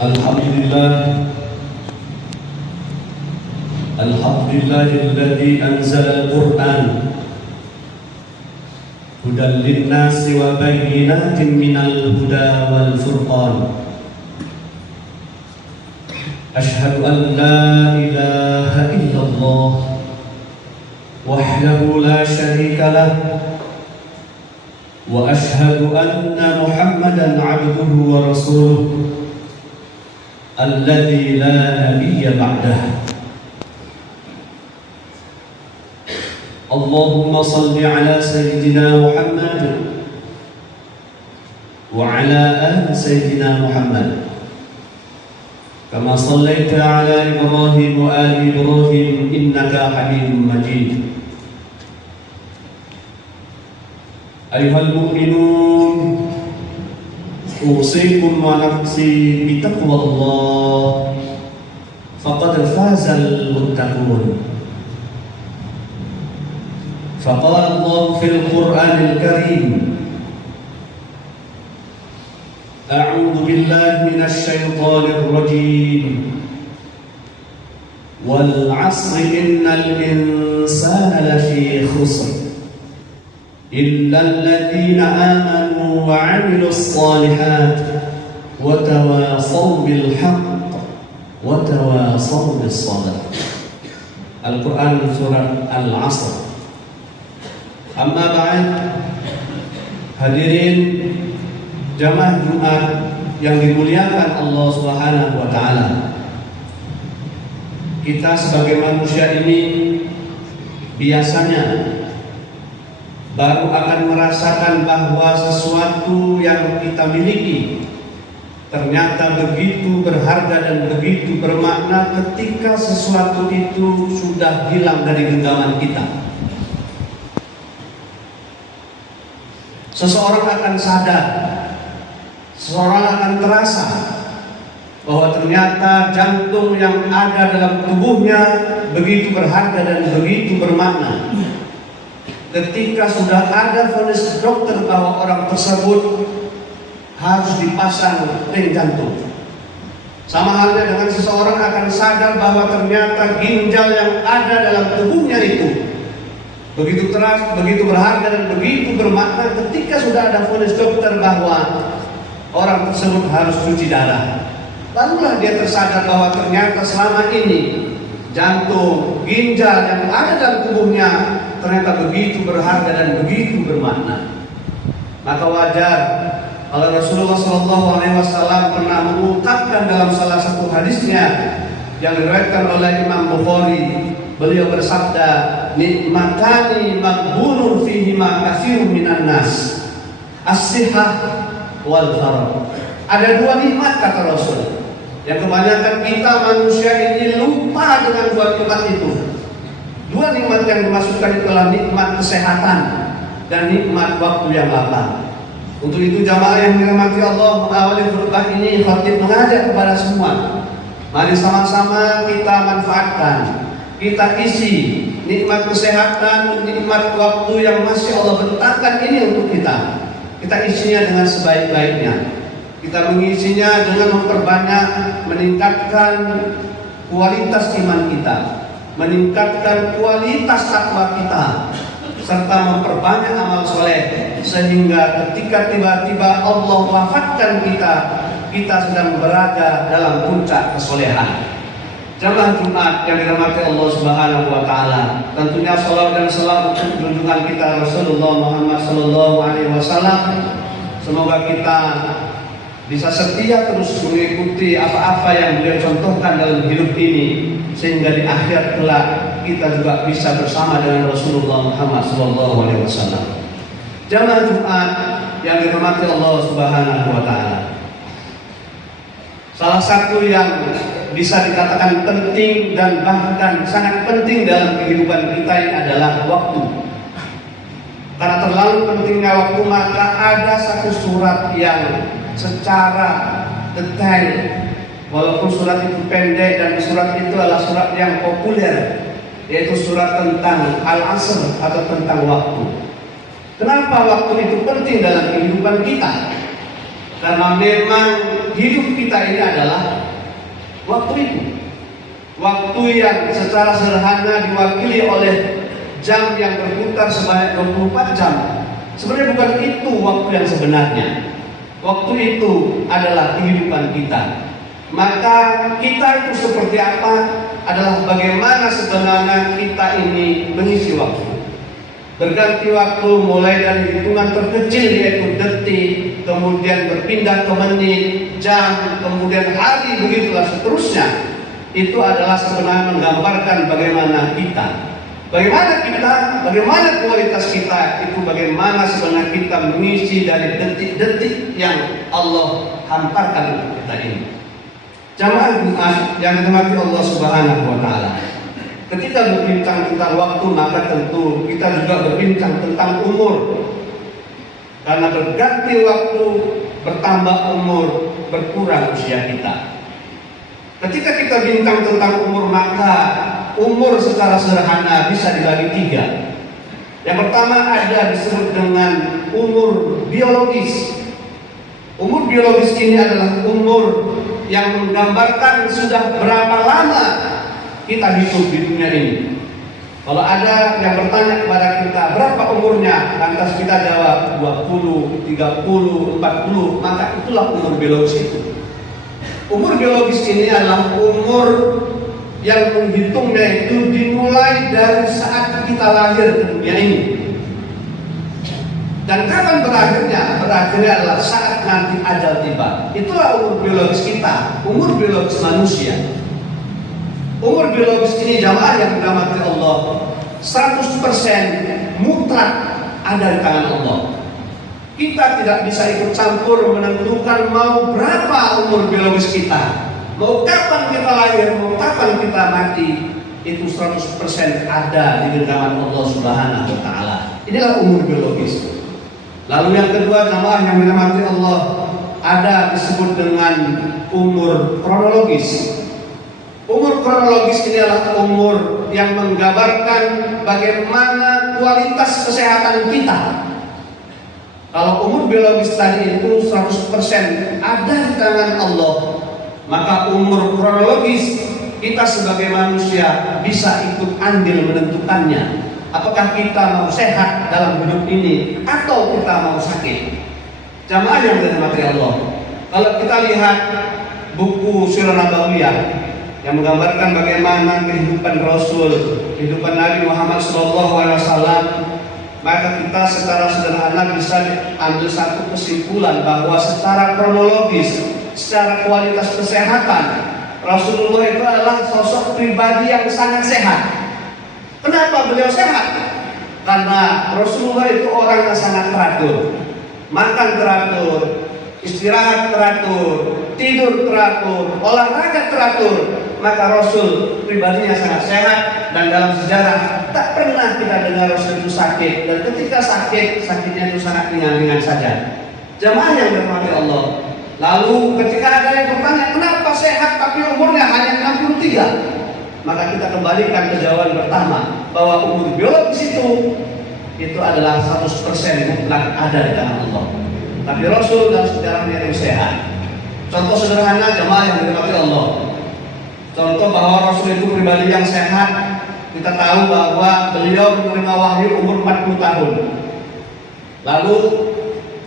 Alhamdulillahilladzi anzalal Qur'an hudan linnasi wa bayyinatin minal huda wal furqan. Asyhadu an la ilaha illallah wahdahu la syarika lah wa asyhadu anna Muhammadan abduhu wa rasuluh alladzi la nabiyya ba'dah. Allahumma salli ala sayyidina Muhammad wa ala ali sayyidina Muhammad kama sallaita ala Ibrahim wa ali Ibrahim innaka Hamidum Majid. Ayyuhal mu'minun, usikum wa nafsi bitaqwallah faqad fazal muttaqun. فقال الله في القرآن الكريم أعوذ بالله من الشيطان الرجيم والعصر إن الإنسان لفي خسر إلا الذين آمنوا وعملوا الصالحات وتواصوا بالحق وتواصوا بالصبر. Al-Quran surat Al-Asr. Amma ba'd, hadirin jamaah Jumat yang dimuliakan Allah Subhanahu wa taala. Kita sebagai manusia ini biasanya baru akan merasakan bahwa sesuatu yang kita miliki ternyata begitu berharga dan begitu bermakna ketika sesuatu itu sudah hilang dari genggaman kita. Seseorang akan sadar, seseorang akan terasa bahwa ternyata jantung yang ada dalam tubuhnya begitu berharga dan begitu bermakna. Ketika sudah ada vonis dokter bahwa orang tersebut harus dipasang ring jantung. Sama halnya dengan seseorang akan sadar bahwa ternyata ginjal yang ada dalam tubuhnya itu begitu keras, begitu berharga dan begitu bermakna ketika sudah ada vonis dokter bahwa orang tersebut harus cuci darah. Barulah dia tersadar bahwa ternyata selama ini jantung, ginjal yang ada dalam tubuhnya ternyata begitu berharga dan begitu bermakna. Maka wajar kalau Rasulullah SAW pernah mengungkapkan dalam salah satu hadisnya yang diriwayatkan oleh Imam Bukhari, beliau bersabda, nikmatani maghbunun fihima katsirun minan nas, as-sihah wal faragh. Ada dua nikmat kata Rasul yang kebanyakan kita manusia ini lupa dengan dua nikmat itu. Dua nikmat yang dimasukkan itu adalah nikmat kesehatan dan nikmat waktu yang lapang. Untuk itu jamaah yang dirahmati Allah, mengawali khutbah ini khatib mengajak kepada semua, mari sama-sama kita manfaatkan, kita isi nikmat kesehatan, nikmat waktu yang masih Allah bentangkan ini untuk kita. Kita isinya dengan sebaik-baiknya. Kita mengisinya dengan memperbanyak, meningkatkan kualitas iman kita, meningkatkan kualitas takwa kita, serta memperbanyak amal soleh, sehingga ketika tiba-tiba Allah wafatkan kita, kita sedang berada dalam puncak kesolehan. Jamaah Jumat yang dirahmati Allah Subhanahu wa taala, tentunya salawat dan salam untuk junjungan kita Rasulullah Muhammad sallallahu alaihi wasallam. Semoga kita bisa setia terus mengikuti apa-apa yang beliau contohkan dalam hidup ini, sehingga di akhir kelak kita juga bisa bersama dengan Rasulullah Muhammad sallallahu alaihi wasallam. Jamaah Jumat yang dirahmati Allah Subhanahu wa taala, salah satu yang bisa dikatakan penting dan bahkan sangat penting dalam kehidupan kita ini adalah waktu. Karena terlalu pentingnya waktu, maka ada satu surat yang secara detail, walaupun surat itu pendek dan surat itu adalah surat yang populer, yaitu surat tentang Al-Asr atau tentang waktu. Kenapa waktu itu penting dalam kehidupan kita? Karena memang hidup kita ini adalah waktu itu. Waktu yang secara sederhana diwakili oleh jam yang berputar sebanyak 24 jam. Sebenarnya bukan itu waktu yang sebenarnya. Waktu itu adalah kehidupan kita. Maka kita itu seperti apa adalah bagaimana sebenarnya kita ini mengisi waktu. Berganti waktu mulai dari hitungan terkecil yaitu detik, kemudian berpindah ke menit, jam, kemudian hari, begitulah seterusnya. Itu adalah sebenarnya menggambarkan bagaimana kita. Bagaimana kualitas kita, itu bagaimana sebenarnya kita mengisi dari detik-detik yang Allah hantarkan untuk kita ini. Jamaah yang dirahmati Allah Subhanahu wa taala. Ketika berbincang tentang waktu, maka tentu kita juga berbincang tentang umur. Karena berganti waktu, bertambah umur, berkurang usia kita. Ketika kita bincang tentang umur, maka umur secara sederhana bisa dibagi 3. Yang pertama ada disebut dengan umur biologis. Umur biologis ini adalah umur yang menggambarkan sudah berapa lama kita hidup di dunia ini. Kalau ada yang bertanya kepada kita berapa umurnya, lantas kita jawab 20, 30, 40, maka itulah umur biologis itu. Umur biologis ini adalah umur yang menghitungnya itu dimulai dari saat kita lahir di dunia ini. Dan kapan berakhirnya? Berakhirnya adalah saat nanti ajal tiba. Itulah umur biologis kita, umur biologis manusia. Umur biologis ini jamaah yang dirahmati Allah 100% mutlak ada di tangan Allah. Kita tidak bisa ikut campur menentukan mau berapa umur biologis kita, mau kapan kita lahir, mau kapan kita mati. Itu 100% ada di genggaman Allah Subhanahu wa taala. Inilah umur biologis. Lalu yang kedua jamaah yang dirahmati Allah, ada disebut dengan umur kronologis. Umur kronologis ini adalah umur yang menggambarkan bagaimana kualitas kesehatan kita. Kalau umur biologis tadi itu 100% ada di tangan Allah, maka umur kronologis kita sebagai manusia bisa ikut andil menentukannya. Apakah kita mau sehat dalam hidup ini atau kita mau sakit? Jamaah yang dirahmati Allah, kalau kita lihat buku Sirah Nabawiyah yang menggambarkan bagaimana kehidupan Rasul, kehidupan Nabi Muhammad SAW, maka kita secara sederhana bisa ambil satu kesimpulan bahwa secara kronologis, secara kualitas kesehatan, Rasulullah itu adalah sosok pribadi yang sangat sehat. Kenapa beliau sehat? Karena Rasulullah itu orang yang sangat teratur, makan teratur, istirahat teratur, tidur teratur, olahraga teratur. Maka Rasul pribadinya sangat sehat, dan dalam sejarah tak pernah kita dengar Rasul itu sakit, dan ketika sakit, sakitnya itu sangat ringan-ringan saja. Jamaah yang dirahmati Allah. Lalu ketika ada yang bertanya kenapa sehat tapi umurnya hanya 63, maka kita kembalikan ke jawaban pertama, bahwa umur biologis itu adalah 100% mutlak ada di tangan Allah. Tapi Rasul dalam sejarahnya itu sehat. Contoh sederhana jemaah yang dirahmati Allah. Contoh bahwa Rasul itu pribadi yang sehat. Kita tahu bahwa beliau menerima wahyu umur 40 tahun. Lalu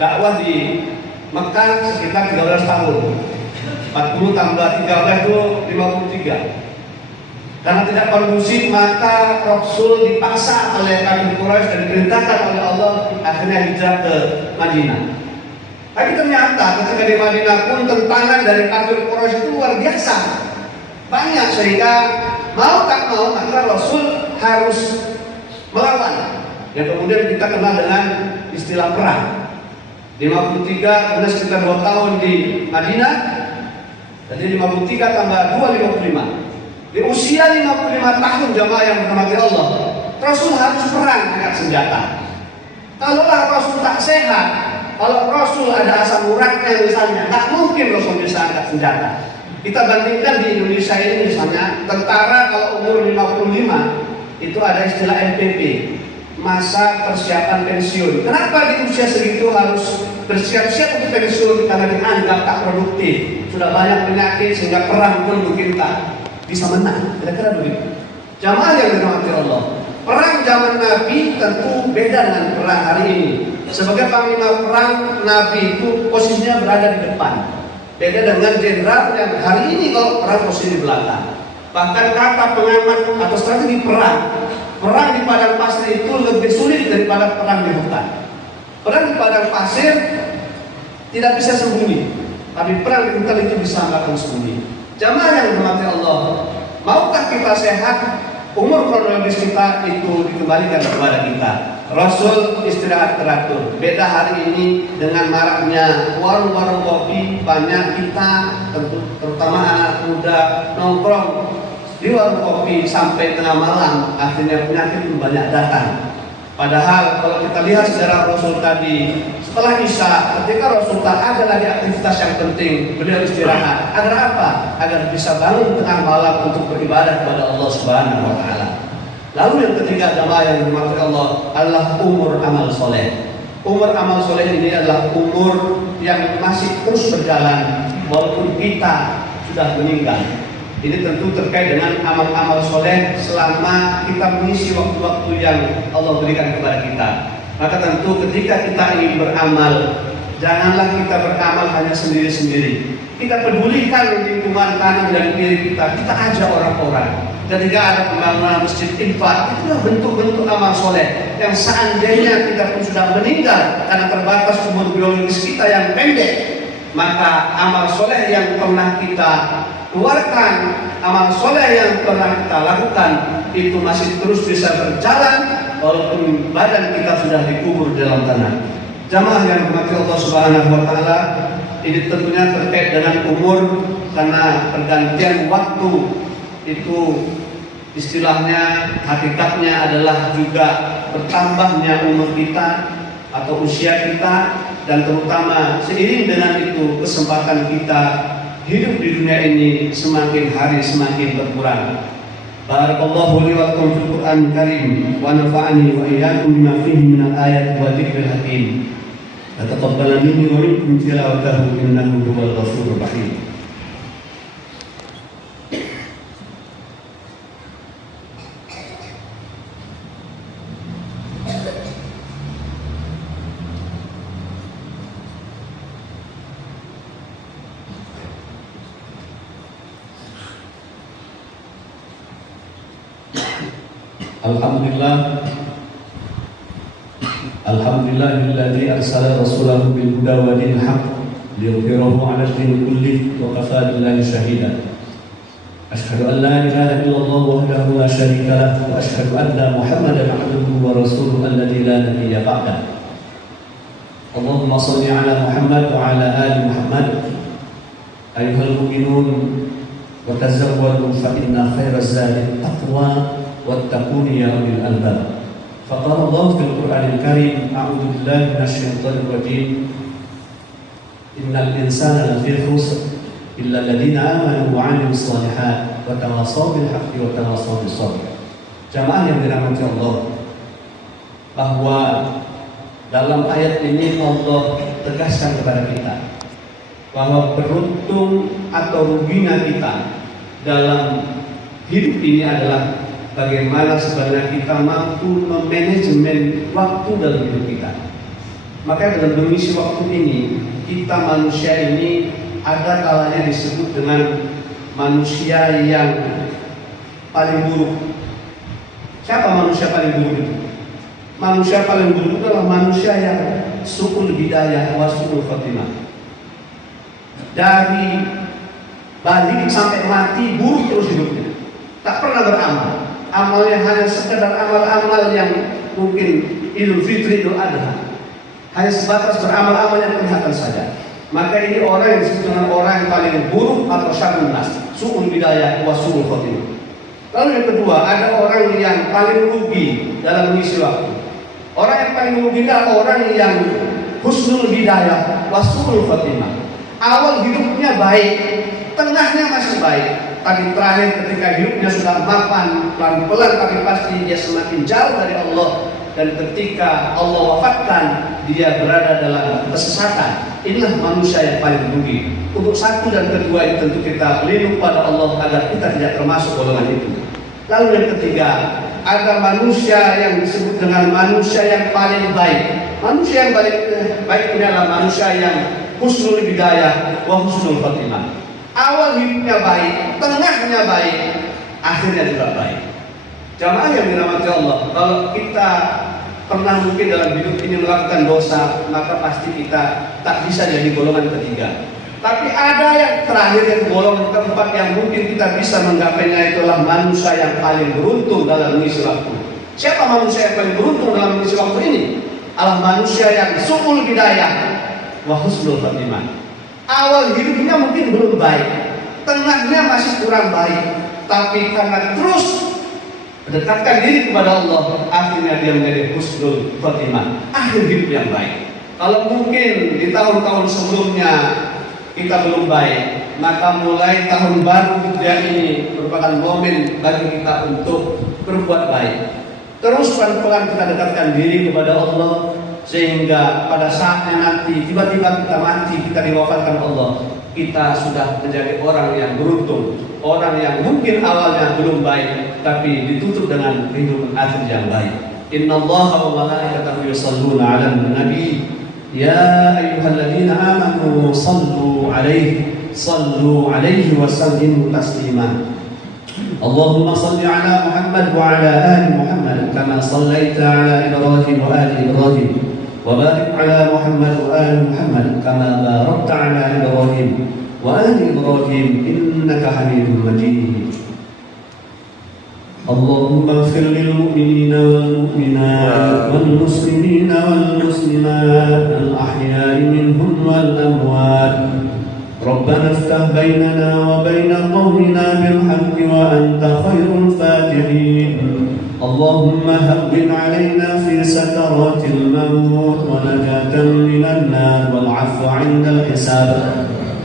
dakwah di Mekah sekitar 13 tahun. 40 tambah 13 itu 53. Karena tidak kondusif, maka Rasul dipaksa oleh kafir Quraisy dan diperintahkan oleh Allah akhirnya hijrah ke Madinah. Tapi ternyata ketika di Madinah pun tentangan dari kafir Quraisy itu luar biasa, banyak, sehingga mau tak mau maka Rasul harus melawan. Yang kemudian kita kenal dengan istilah perang. 53 kemudian sekitar 2 tahun di Madinah. Jadi 53 tambah 2 55. Di usia 55 tahun jamaah yang dirahmati Allah, Rasul harus perang angkat senjata. Kalaulah Rasul tak sehat, kalau Rasul ada asam uratnya misalnya, tak mungkin Rasul bisa angkat senjata. Kita bandingkan di Indonesia ini misalnya, tentara kalau umur 55 itu ada istilah MPP, masa persiapan pensiun. Kenapa di usia segitu harus bersiap-siap untuk pensiun? Karena dianggap tak produktif, sudah banyak penyakit sehingga perang pun mungkin tak bisa menang. Kira-kira begitu. Jamaah yang dirahmati Allah, perang zaman Nabi tentu beda dengan perang hari ini. Sebagai panglima perang, Nabi itu posisinya berada di depan. Beda dengan jenderal yang hari ini kalau perang posisi di belakang. Bahkan kata pengamat atau strategi perang di padang pasir itu lebih sulit daripada perang di hutan. Perang di padang pasir tidak bisa sembunyi, tapi perang di hutan itu bisa melakukan sembunyi. Jamaah yang dirahmati Allah, maukah kita sehat? Umur kronologis kita itu dikembalikan kepada kita. Rasul istirahat teratur. Beda hari ini dengan maraknya warung-warung kopi, banyak kita tentu terutama anak muda nongkrong di warung kopi sampai tengah malam, akhirnya penyakit pun banyak datang. Padahal kalau kita lihat sejarah Rasul tadi, setelah Isya, ketika Rasul tak ada lagi aktivitas yang penting, beliau istirahat. Agar apa? Agar bisa bangun tengah malam untuk beribadah kepada Allah Subhanahu wa Ta'ala. Lalu yang ketiga, jamaah yang dirahmati Allah, adalah umur amal soleh. Umur amal soleh ini adalah umur yang masih terus berjalan walaupun kita sudah meninggal. Ini tentu terkait dengan amal-amal soleh selama kita mengisi waktu-waktu yang Allah berikan kepada kita. Maka tentu ketika kita ingin beramal, janganlah kita beramal hanya sendiri-sendiri. Kita pedulikan lingkungan kanan dan kiri kita ajak orang-orang. Ketika ada pembangunan masjid infak, itulah bentuk-bentuk amal soleh yang seandainya kita pun sudah meninggal karena terbatas umur biologis kita yang pendek, maka amal soleh yang pernah kita keluarkan, amal soleh yang pernah kita lakukan itu masih terus bisa berjalan walaupun badan kita sudah dikubur dalam tanah. Jamaah yang dirahmati Allah Subhanahu wa Ta'ala, ini tentunya terkait dengan umur karena pergantian waktu itu istilahnya hakikatnya adalah juga bertambahnya umur kita atau usia kita, dan terutama seiring dengan itu kesempatan kita hidup di dunia ini semakin hari semakin berkurang. Barakallahu li wa lakum fil Qur'an karim wa nafa'ani wa iyyakum bima fihi min al-ayat wa dzikril hakim. Taqabbal minni wa minkum tilawatahu innahu huwal ghafurur rahim. Alhamdulillahilladzi arsala rasulahu bil huda wa dinil haqq liyudhhirahu 'ala ad-din kullih wa kafaa billahi shahida. Asyhadu an la ilaha illallah wahdahu la syarika lahu wa asyhadu anna Muhammadan 'abduhu wa rasuluhu alladzi la nabiyya ba'dahu. Allahumma shalli 'ala Muhammad wa 'ala ali Muhammad. Ayyuhal mu'minun wa tazawwadu fa inna khairaz zadi taqwa wattaquni ya ulil albab. Faqala Allah fil Qur'anil Karim, a'udzu billahi minasy syaithanir rajim. Innal insana lafi khusr illa alladziina aamanu wa 'amilus shalihaati wa tawassaw bil haqqi wa tawassaw bis sabr. Jamaah yang dirahmati Allah, bahwa dalam ayat ini Allah tegaskan kepada kita bahwa beruntung atau ruginya kita dalam hidup ini adalah bagaimana sebenarnya kita mampu memanajemen waktu dalam hidup kita. Maka dalam mengisi waktu ini, kita manusia ini ada kalanya disebut dengan manusia yang paling buruk. Siapa manusia paling buruk itu? Manusia paling buruk adalah manusia yang su'ul bidayah wa su'ul khatimah. Dari balik sampai mati buruk terus hidupnya, tak pernah beramal. Amalnya hanya sekedar amal-amal yang mungkin Idul Fitri, Idul Adha, hanya sebatas beramal-amal yang kelihatan saja. Maka ini orang yang disebut dengan orang yang paling buruk atau syarrun nas, su'ul bidayah wa su'ul khatimah. Lalu yang kedua, ada orang yang paling rugi dalam mengisi waktu. Orang yang paling rugi adalah orang yang husnul bidayah wa su'ul khatimah. Awal hidupnya baik, tengahnya masih baik, tapi terakhir ketika hidupnya sudah mapan, pelan-pelan tapi pasti dia semakin jauh dari Allah dan ketika Allah wafatkan dia berada dalam kesesatan. Inilah manusia yang paling rugi. Untuk satu dan kedua itu tentu kita berlindung pada Allah agar kita tidak termasuk golongan itu. Lalu yang ketiga, ada manusia yang disebut dengan manusia yang paling baik. Manusia yang paling baik ini adalah manusia yang husnul bidayah wa husnul khatimah. Awal hidupnya baik, tengahnya baik, akhirnya juga baik. Jamaah yang dirahmati Allah, kalau kita pernah mungkin dalam hidup ini melakukan dosa, maka pasti kita tak bisa jadi golongan ketiga. Tapi ada yang terakhir, yang golongan keempat yang mungkin kita bisa menggapainya, itulah manusia yang paling beruntung dalam mengisi waktu. Siapa manusia yang paling beruntung dalam mengisi waktu ini? Adalah manusia yang su'ul bidayah wa husnul khatimah. Awal hidupnya mungkin belum baik, tengahnya masih kurang baik, tapi karena terus mendekatkan diri kepada Allah, akhirnya dia menjadi husnul khatimah, akhir hidup yang baik. Kalau mungkin di tahun-tahun sebelumnya kita belum baik, maka mulai tahun baru Hijriah ini merupakan momen bagi kita untuk berbuat baik. Terus pelan-pelan kita dekatkan diri kepada Allah, sehingga pada saatnya nanti tiba-tiba kita mati, kita diwafatkan Allah, kita sudah menjadi orang yang beruntung, orang yang mungkin awalnya belum baik, tapi ditutup dengan kehidupan akhir yang baik. Innallaha wa malaikatahu yusholluna 'alan nabi ya ayyuhalladzina amanu sallu 'alaihi wa sallimu taslima. Allahumma salli 'ala Muhammad wa 'ala ali Muhammad kama shallaita 'ala Ibrahim wa ali Ibrahim wa barik 'ala Muhammad wa ali Muhammad kama barakta 'ala Ibrahim wa ali Ibrahim innaka Hamidum Majid. Allahumma ighfir lil mu'minina wal mu'minat wal muslimina wal muslimat al ahya'i minhum wal amwat. ربنا افتح بيننا وبين قومنا بالحق وأنت خير الفاتحين. اللهم هون علينا في سكرات الموت ونجاة من النار والعفو عند الحساب.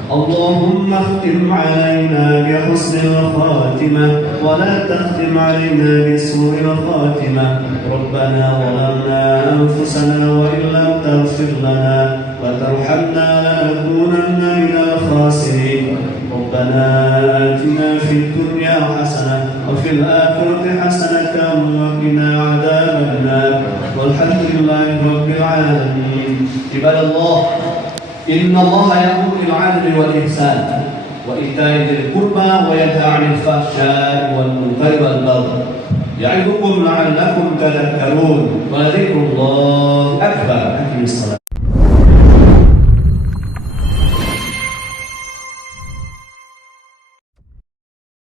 اللهم اختم علينا بحسن الخاتمة ولا تختم علينا بسوء الخاتمة. ربنا ظلمنا أنفسنا وإن لم تغفر لنا وترحمنا لنكونن من الخاسرين. ربنا آتنا في الدنيا حسنة وفي الآخرة حسنة وقنا عذاب النار والحمد لله رب العالمين. عباد الله، إن الله يأمر بالعدل والإحسان وإيتاء ذي القربى وينهى عن الفحشاء والمنكر والبغي يعظكم لعلكم تذكرون ولذكر الله أكبر. أقم الصلاة.